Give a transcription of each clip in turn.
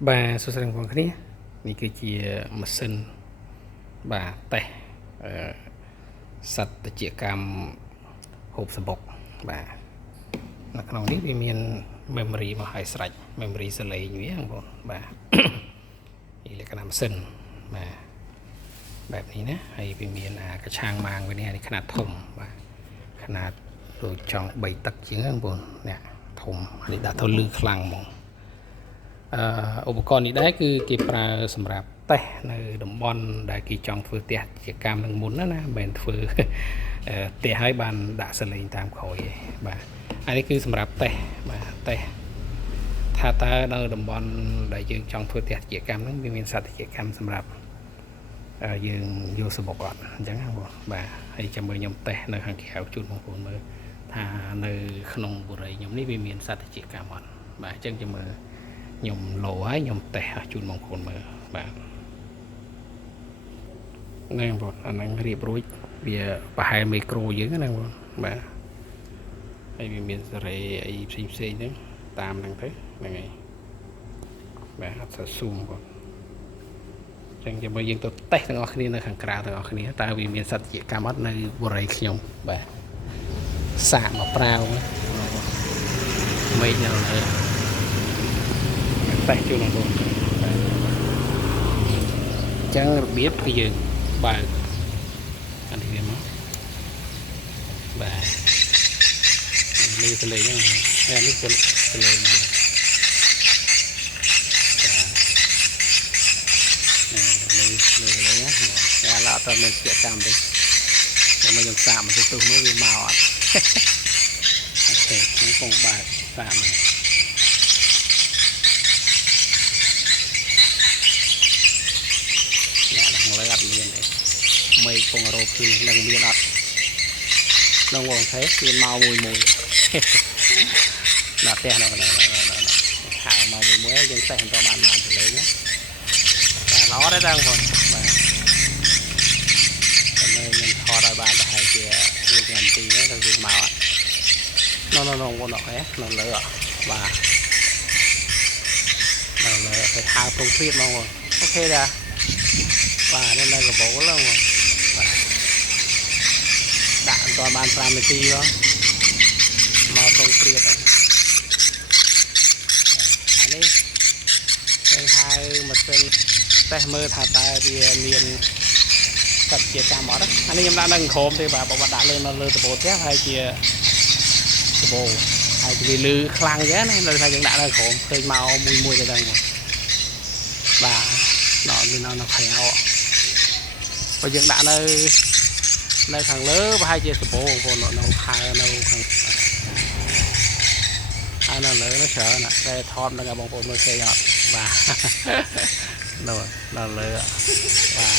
Bà số sản phẩm nàyนี่คือជាម៉ាស៊ីនបាទតេស្តសត្វតជាកម្មហូបសំបុកបាទនៅក្នុងនេះវាមាន memory មកឲ្យស្រេច memory សលេងវាបងប្អូនបាទនេះលក្ខណៈម៉ាស៊ីនបាទបែបនេះណាហើយវាមានអាកញ្ឆាំងម៉ាងវានេះខ្នាតធំបាទខ្នាតដូចចង់3ទឹកជាងហ្នឹងបងប្អូននេះធំនេះដាក់ទៅលឺខ្លាំងហ្មងឧបករណ៍នេះដែរគឺគេប្រើសម្រាប់តេស្តនៅតំបន់ដែលគេចង់ធ្វើផ្ទះជាកម្មនឹងមុនណាមិនមែនធ្វើផ្ទះឲ្យបានដាក់សលេងតាមក្រោយឯងបាទអានេះគឺសម្រាប់តេស្តបាទតេស្តថាតើនៅតំបន់ដែលយើងចង់ធ្វើផ្ទះជាកម្មហ្នឹងវាមានសត្វជាកម្មសម្រាប់យើងយកសបុកអត់អញ្ចឹងណាបងបាទហើយចាំមើលខ្ញុំតេស្តនៅខាងក្រៅជូនបងប្អូនមើលថានៅក្នុងបុរីខ្ញុំនេះវាមានសត្វជាកម្មអត់បាទអញ្ចឹងចាំមើលខ្ញុំលោហើយខ្ញុំតេស្តឲ្យជូនបងប្អូនមើលបាទហ្នឹងបងអាហ្នឹងរៀបរួចវាប្រហែលមីក្រូយើងហ្នឹងបងបាទហើយវាមានសេរីអីផ្សេងហ្នឹងតាមហ្នឹងទៅហ្នឹងហើយបាទអត់សូវស៊ូមបងអញ្ចឹងចាំមើលយើងទៅតេស្តទាំងអស់គ្នានៅខាងក្រៅទាំងអស់គ្នាតើវាមានសត្វជាកម្មអត់នៅបុរីខ្ញុំបាទសាកមកប្រាវមេឃនៅលើតេស្តជូនបងប្អូនបាទអញ្ចឹងរបៀបគឺយើងបើកអានេះវាមកបាទលើសលេងហ្នឹងអានេះគឺសលេងបាទលើសលេងណាតែឡើយអត់មានជាកម្មទេតែមកខ្ញុំសាកមកទៅមើលវាមកអត់អូខេខ្ញុំកំពុងបើកសាកមកលើអត់មានទេមេឃពងរោភ្លៀងនឹងមានអត់ក្នុងវងថេមានមកមួយដល់ផ្ទះនៅខៅមកមួយយើងតេស្តបន្តបានទៅលេងណាតែល្អដែរតាំងបងបាទតែយើងថតឲ្យបានប្រហែលជា1នាទីហ្នឹងទៅវាមកអត់នៅវងអត់ហ៎នៅលើបាទនៅលើទៅហៅប្រងព្រៀតមកអូខេដែរបាទនៅកបោលហ្នឹងបាទដាក់អត់បាន5នាទីមកត្រង់ព្រៀតអានេះយើងហៅម៉ាស៊ីនតេស្តមើលថាតើវាមានសត្វជាកម្មអត់អានេះខ្ញុំដាក់នៅក្រោមទេបាទបើដាក់លើនៅលើដបូលផ្ទះហើយជាដបូលហើយវាលឺខ្លាំងចឹងណានៅថាយើងដាក់នៅក្រោមឃើញមកមួយទៅហ្នឹងបាទដល់មាននៅក្រៅបើយើងដាក់នៅខាងលើប្រហែលជាដបូលបងប្អូននៅខែនៅខាងហើយនៅលើnóច្រើនណាស់តែថតនឹងបងប្អូនមើលឃើញអត់បាទនៅលើបាទ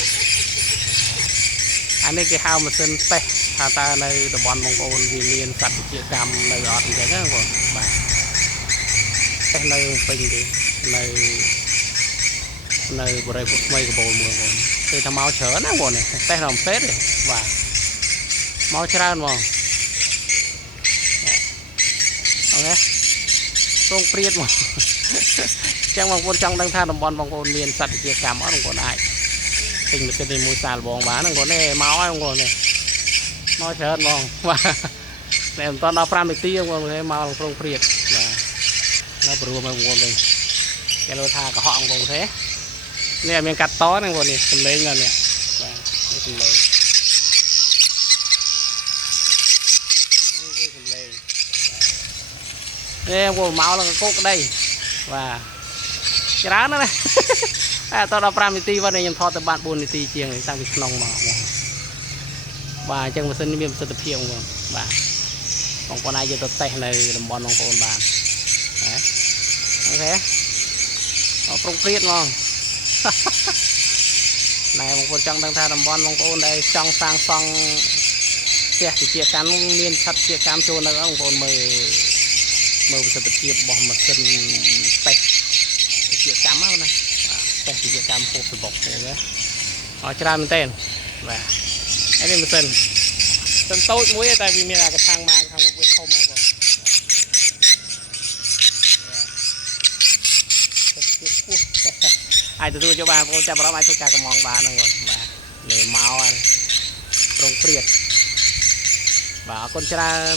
អានេះគេហៅម៉ាស៊ីនតេស្តថាតើនៅតំបន់បងប្អូនវាមានសត្វជាកម្មនៅអត់អញ្ចឹងណាបងបាទតេស្តនៅពេញទេនៅបរិយាកាសថ្មីកបោលមួយបងគឺថាមកច្រើនណាបងនេះតេស្តរំពេតទេបាទមកច្រើនហ្មងអូខេត្រង់ព្រៀតមកអញ្ចឹងបងប្អូនចង់ដឹងថាតំបន់បងប្អូនមានសត្វជាកម្មអត់បងប្អូនអាចទិញម៉ាស៊ីននេះមួយសាលបងបានហ្នឹងបងនេះមកហើយបងប្អូននេះមកច្រើនហ្មងបាទតែមិនទាន់ដល់5នាទីបងប្អូនមកត្រង់ព្រៀតបាទនៅព្រោះបងប្អូនវិញគេលើថាកុហកបងប្អូនទេនេះមានកាត់តហ្នឹងបងនេះសំឡេងនៅនេះបាទនេះសំឡេងនេះសំឡេងនេះបងមកឡើងកោកក្តីបាទច្រើនណាស់តែដល់5នាទីវិញខ្ញុំថតទៅបាន4នាទីជាងតាំងពីក្នុងមកបាទអញ្ចឹងម៉ាស៊ីននេះមានប្រសិទ្ធភាពបងបាទបងប្អូនអាចយកទៅតេស្តនៅតំបន់បងប្អូនបានអូខេប្រុងព្រៀតហ្មងណែបងប្អូនចង់ដឹងថាតំបន់បងប្អូនដែលចង់សាងសង់ផ្ទះជាកម្មមានឆាត់ជាកម្មចូលនៅបងប្អូនមើលប្រសិទ្ធភាពរបស់ម៉ាស៊ីនតេស្តជាកម្មហ្នឹងណាតេស្តជាកម្មហូបសបុកទេណាអត់ច្រើនមែនទេបាទហើយនេះម៉ាស៊ីនតូចមួយតែវាមានអាកថាំងម៉ាងខាងមុខវាធំហ្នឹងបងប្រសិទ្ធភាពខ្ពស់ ai tụi tôi cho bà cô cha bảo ai tôi ca cầm mong bà năng rồi bà để máu rong priệt bà con cha